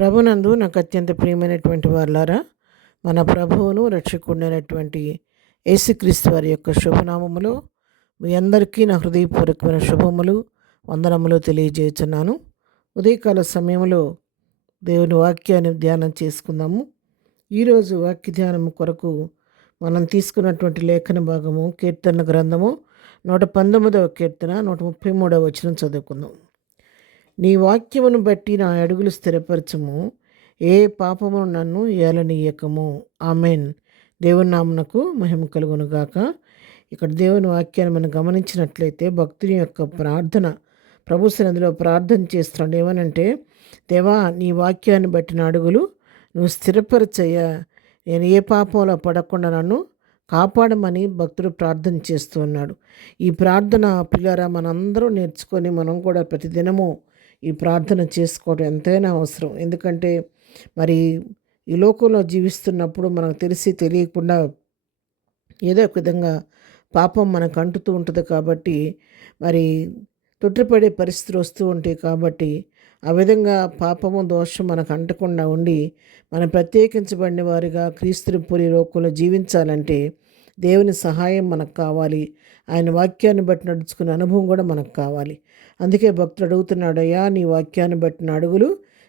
ప్రభునందు నాకు అత్యంత ప్రియమైనటువంటి వారులారా, మన ప్రభువును రక్షకుడైనటువంటి యేసుక్రీస్తు వారి యొక్క శుభనామములో మీ అందరికీ నా హృదయపూర్వకమైన శుభములు, వందనములు తెలియజేస్తున్నాను. ఉదయకాల సమయంలో దేవుని వాక్యాన్ని ధ్యానం చేసుకుందాము. ఈరోజు వాక్య ధ్యానం కొరకు మనం తీసుకున్నటువంటి లేఖన భాగము కీర్తన గ్రంథము 119వ కీర్తన 133వ వచనం చదువుకుందాం. నీ వాక్యమును బట్టి నా అడుగులు స్థిరపరచము, ఏ పాపమును నన్ను ఏలనీయకము. ఆమెన్. దేవుని నామునకు మహిమ కలుగునుగాక. ఇక్కడ దేవుని వాక్యాన్ని మనం గమనించినట్లయితే భక్తుని యొక్క ప్రార్థన, ప్రభు సన్నిధిలో ప్రార్థన చేస్తున్నాడు. ఏమనంటే, దేవా నీ వాక్యాన్ని బట్టి నా అడుగులు నువ్వు స్థిరపరచయ్యా, నేను ఏ పాపంలో పడకుండా నన్ను కాపాడమని భక్తుడు ప్రార్థన చేస్తూ ఉన్నాడు. ఈ ప్రార్థన పిల్లరా మనందరూ నేర్చుకొని మనం కూడా ప్రతిదినము ఈ ప్రార్థన చేసుకోవడం ఎంతైనా అవసరం. ఎందుకంటే మరి ఈ లోకంలో జీవిస్తున్నప్పుడు మనకు తెలిసి తెలియకుండా ఏదో ఒక విధంగా పాపం మనకు అంటుతూ ఉంటుంది. కాబట్టి మరి తొట్టిపడే పరిస్థితులు వస్తూ ఉంటాయి. కాబట్టి ఆ విధంగా పాపము దోషం మనకు అంటకుండా ఉండి మనం ప్రత్యేకించబడిన వారిగా క్రీస్తుని పూరి లోకంలో జీవించాలంటే దేవుని సహాయం మనకు కావాలి. ఆయన వాక్యాన్ని బట్టి నడుచుకునే అనుభవం కూడా మనకు కావాలి. అందుకే భక్తుడు అడుగుతున్నాడు, అయ్యా నీ వాక్యాన్ని బట్టి నా అడుగులు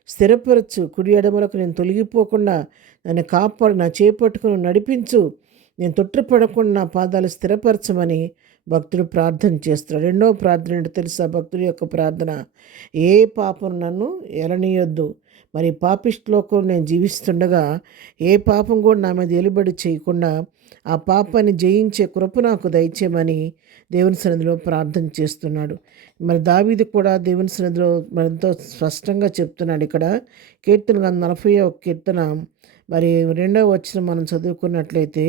స్థిరపరచు, కుడి ఎడమలకు నేను తొలగిపోకుండా నన్ను కాపాడు, నా చేపట్టుకుని నడిపించు, నేను తొట్టిపడకుండా నా పాదాలు స్థిరపరచమని భక్తుడు ప్రార్థన చేస్తున్నాడు. రెండవ ప్రార్థన ఏంటో తెలుసా? భక్తుడి యొక్క ప్రార్థన, ఏ పాపం నన్ను ఎలనీయొద్దు. మరి పాపిష్టిలోకి నేను జీవిస్తుండగా ఏ పాపం కూడా నా మీద ఎలుబడి చేయకుండా ఆ పాపాన్ని జయించే కృప నాకు దయచేయమని దేవుని సన్నిధిలో ప్రార్థన చేస్తున్నాడు. మరి దావీదు కూడా దేవుని సన్నిధిలో మరింతో స్పష్టంగా చెప్తున్నాడు. ఇక్కడ కీర్తన 40వ కీర్తన మరి 2వ వచనం మనం చదువుకున్నట్లయితే,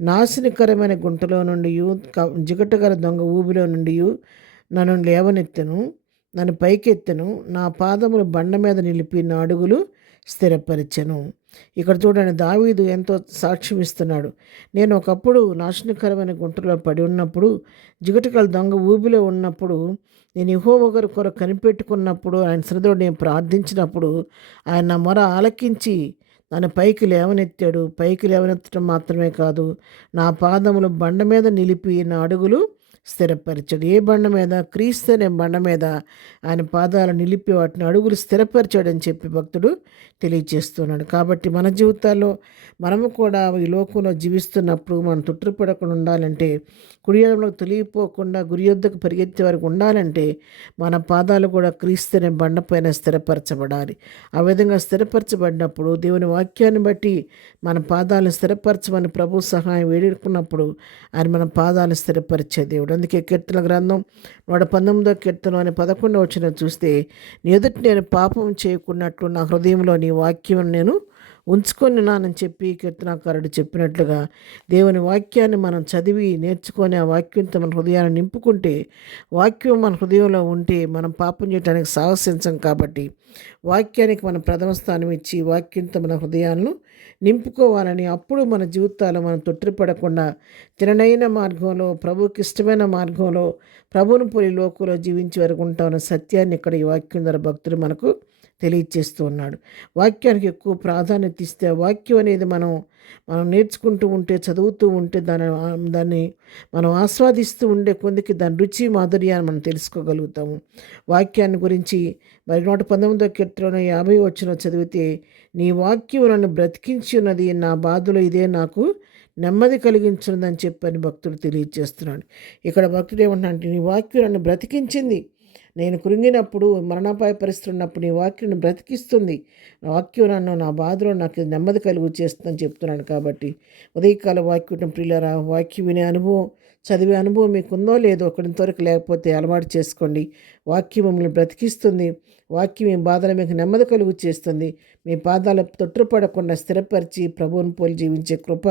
నాశనకరమైన గుంటలో నుండి జిగటగల దొంగ ఊబిలో నుండి నన్ను లేవనెత్తెను, నన్ను పైకెత్తెను, నా పాదములు బండ మీద నిలిపి నా అడుగులు స్థిరపరిచెను. ఇక్కడ చూడండి, దావీదు ఎంతో సాక్ష్యం ఇస్తున్నాడు. నేను ఒకప్పుడు నాశనకరమైన గుంటలో పడి ఉన్నప్పుడు, జిగటగల దొంగ ఊబిలో ఉన్నప్పుడు, నేను యెహోవా కొరకు కనిపెట్టుకున్నప్పుడు, ఆయన సన్నిధిలో నేను ప్రార్థించినప్పుడు ఆయన నా మొర ఆలకించి నన్ను పైకి లేవనెత్తాడు. పైకి లేవనెత్తడం మాత్రమే కాదు, నా పాదములు బండ మీద నిలిపి నా అడుగులు స్థిరపరిచాడు. ఏ బండ మీద? క్రీస్తు అనే బండ మీద ఆయన పాదాలు నిలిపి వాటిని అడుగులు స్థిరపరిచాడని చెప్పి భక్తుడు తెలియజేస్తున్నాడు. కాబట్టి మన జీవితాల్లో మనము కూడా ఈ లోకంలో జీవిస్తున్నప్పుడు మనం తొట్టిపడకుండా ఉండాలంటే, కుడియడంలోకి తొలగిపోకుండా గురి యొద్దకు పరిగెత్తే వరకు ఉండాలంటే మన పాదాలు కూడా క్రీస్తు అనే బండపైన స్థిరపరచబడాలి. ఆ విధంగా స్థిరపరచబడినప్పుడు దేవుని వాక్యాన్ని బట్టి మన పాదాలను స్థిరపరచమని ప్రభు సహాయం వేడుకున్నప్పుడు ఆయన మన పాదాలను స్థిరపరిచే దేవుడు. అందుకే కీర్తన గ్రంథం 119వ కీర్తన అని 11వ వచనం చూస్తే, నీ ఎదుటి నేను పాపం చేయకున్నట్లు నా హృదయంలో నీ వాక్యం నేను ఉంచుకొనినానని చెప్పి కీర్తనాకారుడు చెప్పినట్లుగా దేవుని వాక్యాన్ని మనం చదివి నేర్చుకొని ఆ వాక్యంతో మన హృదయాన్ని నింపుకుంటే, వాక్యం మన హృదయంలో ఉంటే మనం పాపం చేయడానికి సాహసించం. కాబట్టి వాక్యానికి మనం ప్రథమ స్థానం ఇచ్చి వాక్యంతో మన హృదయాలను నింపుకోవాలని, అప్పుడు మన జీవితాలు మనం తొట్టిపడకుండా తిననైన మార్గంలో, ప్రభుకి ఇష్టమైన మార్గంలో, ప్రభువును పోలి లోకంలో జీవించే వరకు ఉంటామన్న సత్యాన్ని ఇక్కడ ఈ వాక్యం ద్వారా భక్తులు మనకు తెలియచేస్తూ ఉన్నాడు. వాక్యానికి ఎక్కువ ప్రాధాన్యత ఇస్తే, వాక్యం అనేది మనం నేర్చుకుంటూ ఉంటే, చదువుతూ ఉంటే, దాన్ని మనం ఆస్వాదిస్తూ ఉండే కొందికి దాని రుచి మాధుర్యాన్ని మనం తెలుసుకోగలుగుతాము. వాక్యాన్ని గురించి మరి 119వ కీర్తన 50వ వచనం చదివితే, నీ వాక్యం నన్ను బ్రతికించి ఉన్నది, నా బాధలో ఇదే నాకు నెమ్మది కలిగించున్నదని చెప్పని భక్తుడు తెలియజేస్తున్నాడు. ఇక్కడ భక్తుడు ఏమంటాడంటే, నీ వాక్యం నన్ను బ్రతికించింది, నేను కృంగినప్పుడు మరణాపాయ పరిస్థితి ఉన్నప్పుడు నీ వాక్యం బ్రతికిస్తుంది, వాక్యం నన్ను నా బాధలో నాకు నెమ్మది కలుగు చేస్తుందని చెప్తున్నాను. కాబట్టి ఉదయకాల వాక్యం ప్రియులారా, వాక్యం వినే అనుభవం, చదివే అనుభవం మీకుందో లేదో ఒకరింతవరకు లేకపోతే అలవాటు చేసుకోండి. వాక్యం మిమ్మల్ని బ్రతికిస్తుంది. వాక్యం మీ బాధలు మీకు నెమ్మది కలుగు చేస్తుంది. మీ పాదాలు తొట్టిపడకుండా స్థిరపరిచి ప్రభువును పోలి జీవించే కృప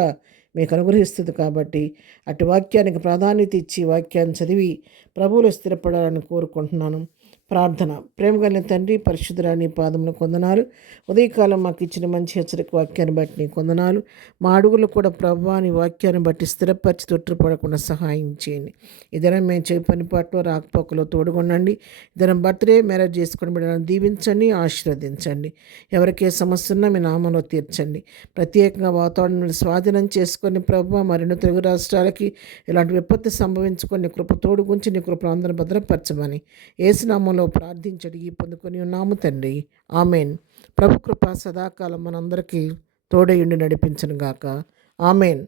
మీకు అనుగ్రహిస్తుంది. కాబట్టి అటు వాక్యానికి ప్రాధాన్యత ఇచ్చి వాక్యాన్ని చదివి ప్రభువులో స్థిరపడాలని కోరుకుంటున్నాను. ప్రార్థన. ప్రేమ కలిగిన తండ్రి, పరిశుద్ధుడా నీ పాదములకు వందనాలు. ఉదయకాలం మాకు ఇచ్చిన మంచి హెచ్చరిక వాక్యాన్ని బట్టి నీకు వందనాలు. మా అడుగులు కూడా ప్రభువా నీ వాక్యాన్ని బట్టి స్థిరపరిచి తొట్టుపడకుండా సహాయం చేయండి. ఈ దినం మేము చేయ పని పాటలో రాకపోకలో తోడుగొనండి. దినం బర్త్డే మ్యారేజ్ చేసుకుని బిడ్డలను దీవించండి, ఆశీర్వదించండి. ఎవరికే సమస్య ఉన్నా మీ నామంలో తీర్చండి. ప్రత్యేకంగా వాతావరణం స్వాధీనం చేసుకొని ప్రభువా మరిన్ని తెలుగు రాష్ట్రాలకి ఇలాంటి విపత్తు సంభవించుకొని నీ కృప తోడుగుంచి నీ కృపను అందరూ భద్రపరచమని యేసు నామములో ప్రార్థించడి పొందుకొని ఉన్నాము తండ్రి. ఆమెన్. ప్రభు కృప సదాకాలం మనందరికీ తోడయుండి నడిపించును గాక. ఆమెన్.